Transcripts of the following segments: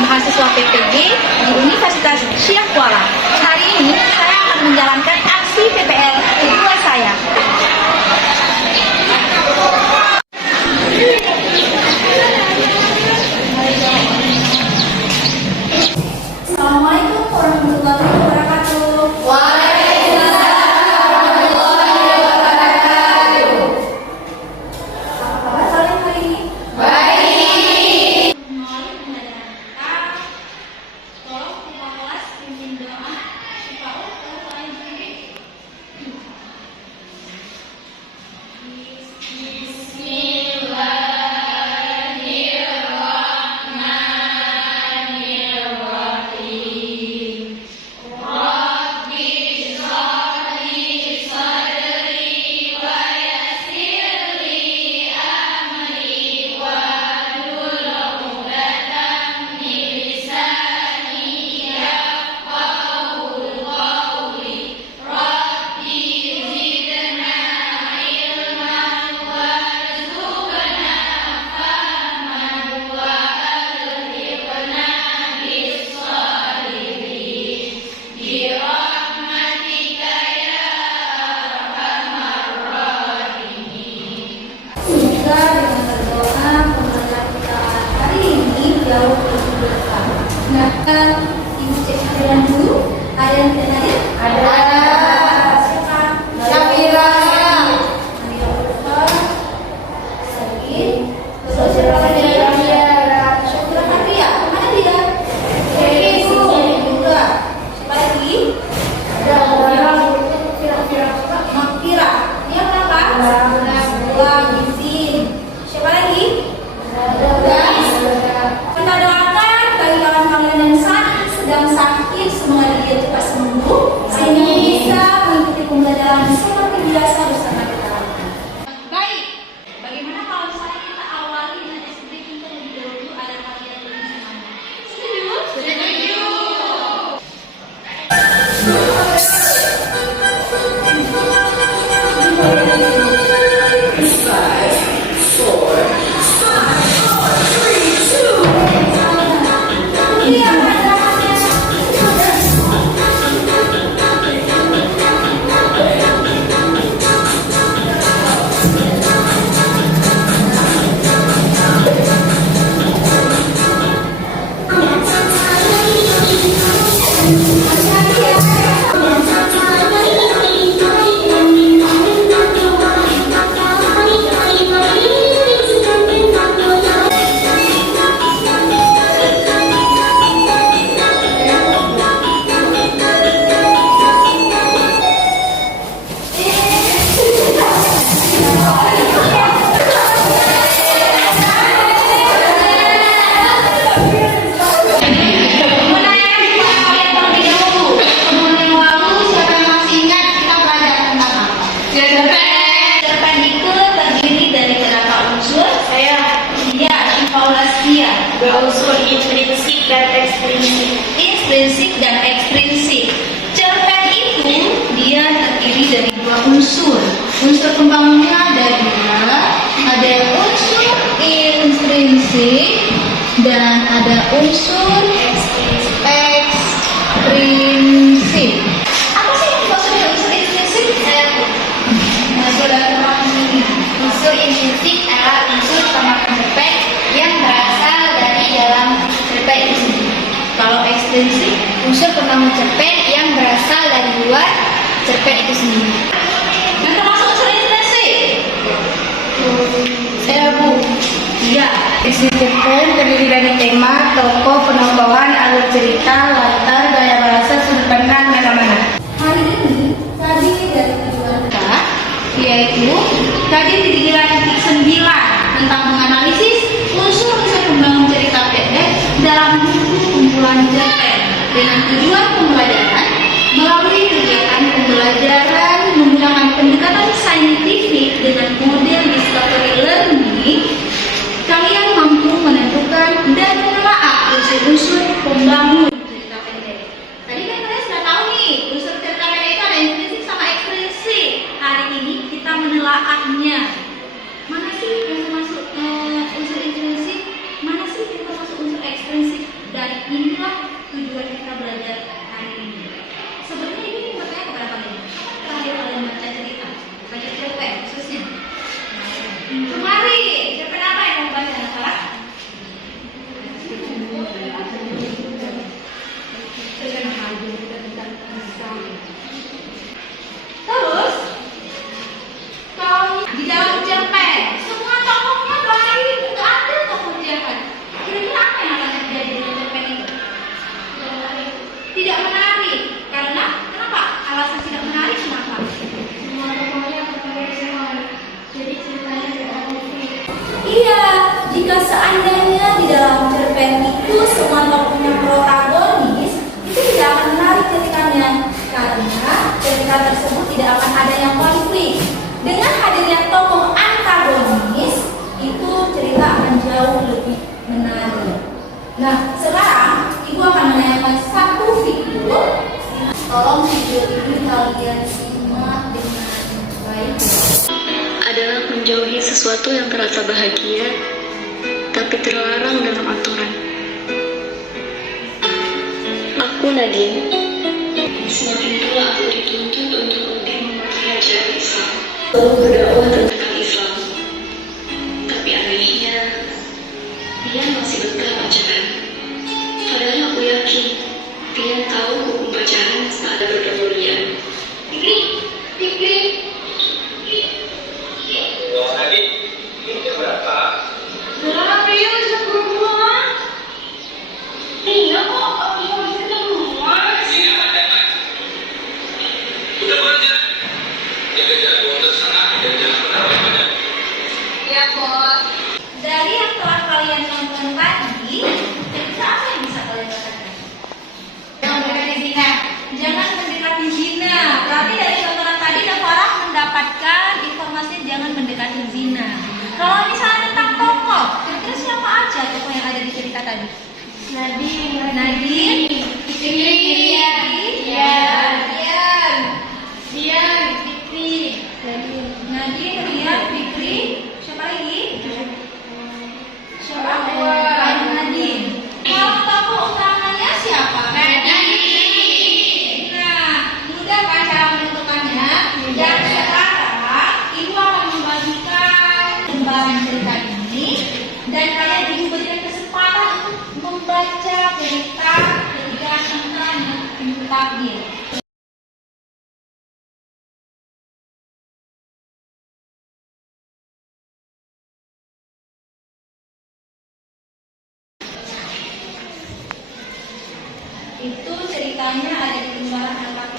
mahasiswa PPG di Universitas Syekh Kuala. Hari ini saya akan menjalankan aksi PPL kedua saya. Assalamualaikum warahmatullahi wabarakatuh. Nah, Ibu cek hadiran dulu. Ada yang tidak hadir? Ada. Siapa? Syafira. Sakit. Terus siapa lagi? Syafira Fatia. Mana dia? Ibu juga. Siapa lagi? Ada. Makfira. Dia berapa? Dua. Izin. Siapa lagi? Ada. Kita doakan bagi kawan-kawan yang sedang sakit, semoga dia cepat sembuh sehingga bisa mengikuti pembelajaran seperti biasa bersama kita. Baik, bagaimana kalau misalnya kita awali dengan explain terlebih dahulu agar kalian lebih semangat? Setuju? Setuju. Berunsur intrinsik dan ekstrinsik. Intrinsik dan ekstrinsik. Cerpen itu dia terdiri dari dua unsur. Unsur pembangunnya ada dua. Ada unsur intrinsik dan ada unsur ekstrinsik. Apa sih maksudnya unsur intrinsik? Unsur intrinsik adalah unsur pemakan cerpen yang berasal dari dalam cerpen itu sendiri. Kalau ekstrinsik, Unsur pembangun cerpen yang berasal dari luar cerpen itu sendiri. yang termasuk unsur intrinsik. Bu. Iya. Isi cerpen terdiri dari tema, tokoh, penongkohan, alur cerita, latar, gaya bahasa, sudut pandang, mana-mana. Hari ini tadi dari tujuan kita yaitu tadi di pikiran titik 9 tentang menganalisis unsur-unsur pembangun cerita pendek dalam buku kumpulan cerpen dengan tujuan pembelajaran melalui kegiatan pembelajaran menggunakan pendekatan saintifik dengan model discovery learning. Kalian mampu menentukan dan menelaah unsur-unsur pembangun cerita pendek. Tadi kan kalian sudah tahu nih unsur cerita pendek itu ada intrinsik sama ekstrinsik. Hari ini kita menelaahnya. Mana sih yang termasuk unsur intrinsik? Mana sih yang termasuk unsur ekstrinsik? Dari jika seandainya di dalam cerpen itu semua tokohnya protagonis, itu tidak akan menarik ceritanya karena cerita tersebut tidak akan ada yang konflik. Dengan hadirnya tokoh antagonis, itu cerita akan jauh lebih menarik. Nah, sekarang Ibu akan menanyakan satu video. Tolong video ini kalian simak dengan baik. Adalah menjauhi sesuatu yang terasa bahagia, tapi terlarang dalam aturan. Aku Nadine. Semakin tua aku dituntut untuk lebih mematuhi ajaran Islam, lalu berdakwah tentang Islam. Tapi anehnya, dia masih betah pacaran. Padahal aku yakin, dia tahu hukum pacaran saat ada bertemu dia. Fikri. Dari yang telah kalian nonton tadi, cerita apa yang bisa kalian katakan? Jangan mendekati zina. Jangan mendekati zina. Berarti dari tontonan tadi Farah mendapatkan informasi jangan mendekati zina. Kalau misalnya tentang tokoh, kira-kira siapa aja tokoh yang ada di cerita tadi? Nadine, Fikri, Nadine, Rian, Fikri, siapa lagi? Nadine. Kalau tokoh utamanya siapa? Nadine. Nah, mudah kan cara menentukannya? Dan sekarang Ibu akan membagikan lembaran cerita ini dan kalian diberikan kesempatan untuk membaca cerita ketika tentang takdir. Itu ceritanya ada di lembaran anak.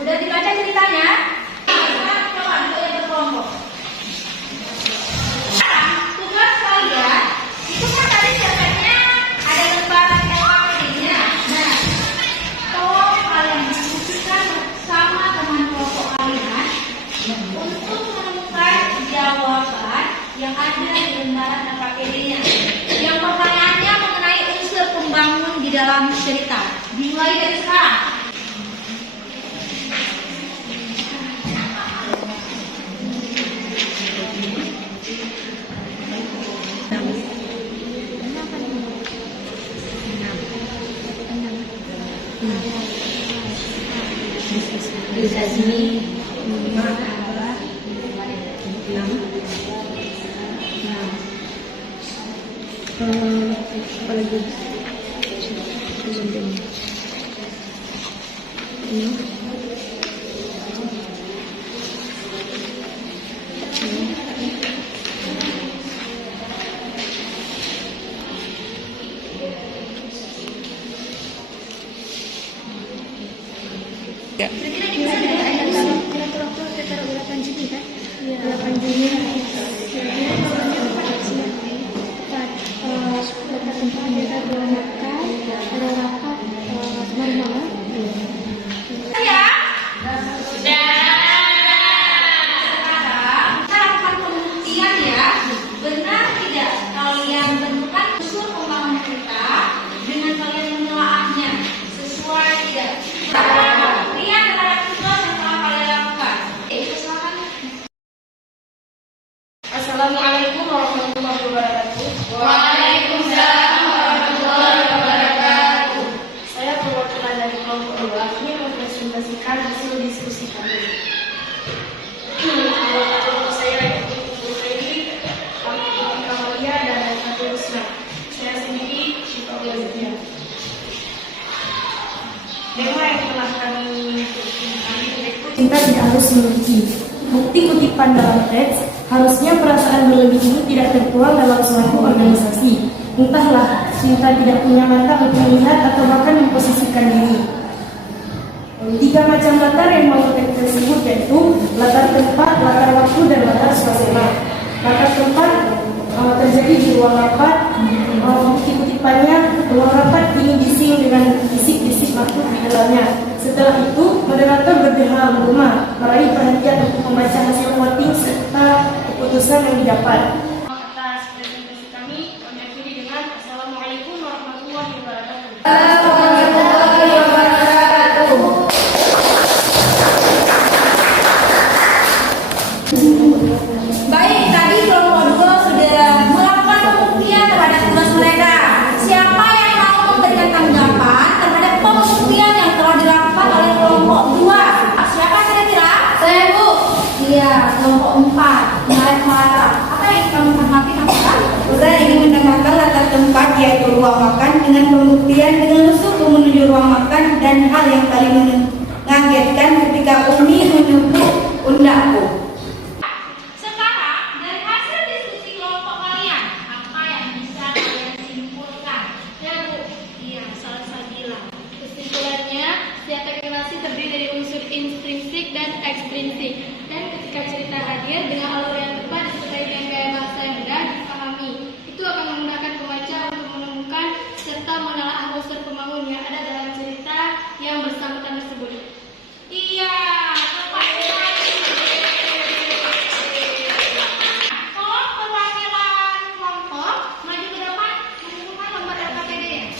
Udah dibaca ceritanya? Sekarang coba untuk yang berkelompok. Sekarang tugas kalian itu kan tadi cerpennya ada lembaran LKPD-nya. Nah, tolong kalian diskusikan bersama teman kelompok kalian untuk menemukan jawaban yang ada di lembaran LKPD-nya. Yang pertanyaannya mengenai unsur pembangun di dalam cerita. Dimulai dari sekarang. Bisa sini 5 6 apa lagi? Kira-kira bisa ada Kira-kira 8 Juni kan? 8 Juni. Tema yang telah kami cinta tidak harus memiliki. Bukti kutipan dalam teks, harusnya perasaan berlebih ini tidak tertuang dalam suatu organisasi. Entahlah, cinta tidak punya mata untuk melihat atau bahkan memposisikan diri. 3 macam latar yang mau teks tersebut yaitu latar tempat, latar waktu, dan latar suasana. Latar tempat terjadi di ruang rapat. Bukti kutipannya, ruang rapat ini bising dengan bisik-bisik makhluk di dalamnya. Setelah itu, moderator bergema-gema meraih perhatian untuk membaca hasil voting serta keputusan yang didapat. Atas presentasi kami akhiri dengan Assalamualaikum warahmatullahi wabarakatuh. Baik, tadi kelompok 2 sudah melakukan pembuktian terhadap tugas mereka. Siapa yang mau memberikan tanggapan terhadap pembuktian yang telah dilakukan oleh kelompok 2? Siapa kira-kira? Saya, Bu. Iya, kelompok 4. Marah-marah. Apa yang kamu hormati, Kak? Saya ingin menambahkan latar tempat yaitu ruang makan dengan pembuktian dengan suku menuju ruang makan dan hal yang paling mengagetkan ketika Umi menyebut undakku. Sekarang, dari hasil diskusi kelompok kalian, apa yang bisa kalian simpulkan? Ya, Bu. Iya, salah saya bilang. Kesimpulannya, setiap relasi terdiri dari unsur intrinsik dan ekstrinsik. Dan ketika cerita hadir dengan alur yang tepat disertai dengan gaya bahasa yang mudah dipahami, itu akan memudahkan pembaca untuk menemukan serta menelaah unsur pembangun yang ada dalam cerita yang bersangkutan tersebut. Iya, tepat sekali. Tolong perwakilan kelompok maju ke depan mengumpulkan lembar LKPD ya.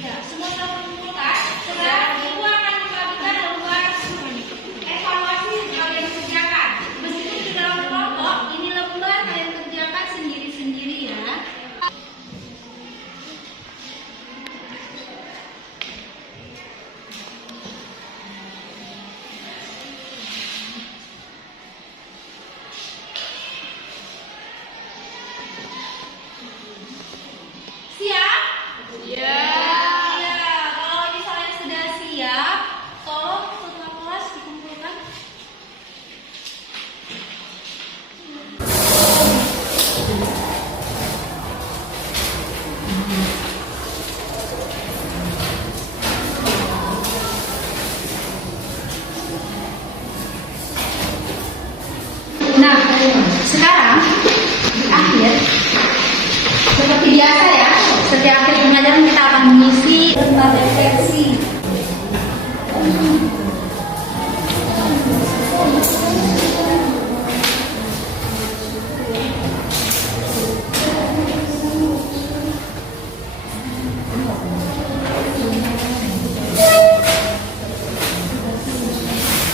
Ya, semua telah mengumpulkan. Sekarang Ibu akan membagikan lembar evaluasi yang kalian kerjakan. Meskipun di dalam kelompok, ini lembar kalian kerjakan sendiri-sendiri ya. Siap? Ya, kalau misalnya sudah siap, tolong setelah kelas dikumpulkan. Nah, sekarang di akhir seperti biasa ya, setiap akhir pembelajaran kita akan mengisi lembar refleksi.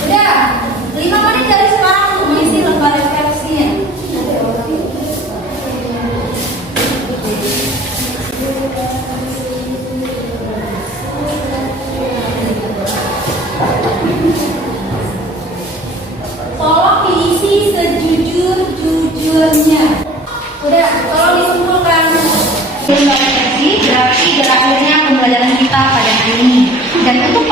Udah, 5 menit dari sekarang untuk mengisi lembar refleksinya. Tolong diisi sejujur-jujurnya. Udah, tolong disimpulkan. Lembar refleksi berarti berakhirnya pembelajaran kita pada hari ini. Dan untuk